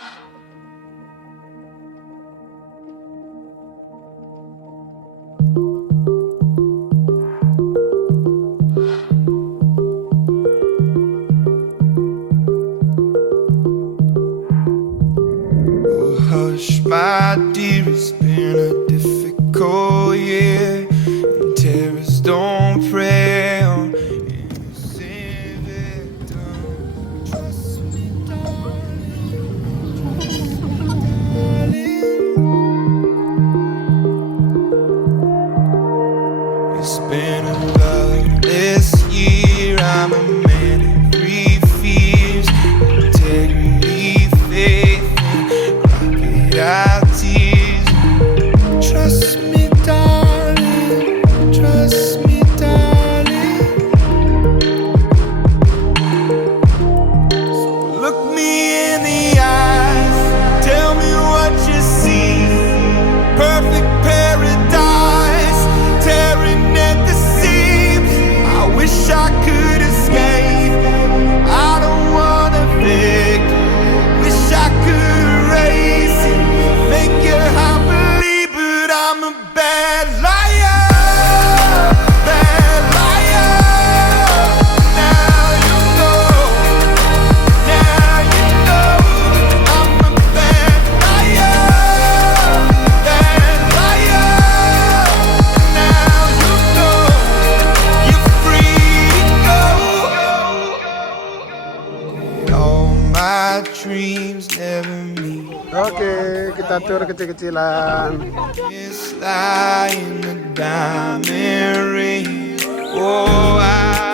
Oh, hush, my dear, it's been a difficult year, and terrorists don't prey on innocent victims. Trust me, darling. It's been a loveless year. I'm a man of three fears: integrity, faith, and crocodile tears. Trust me, darling. Trust me, darling. So look me in the eyes. Tell me what you see. Perfect paradise, tearing at the seams. I wish I could escape. I don't wanna fake. Wish I could erase it, make you happily, but I'm a bad liar. Bad liar. Now you know. Now you know. I'm a bad liar. Bad liar. Now you know. You're free to go. All my dreams never meet. Oke, kita tur kecil-kecilan. It's like a diamond ring. Oh, I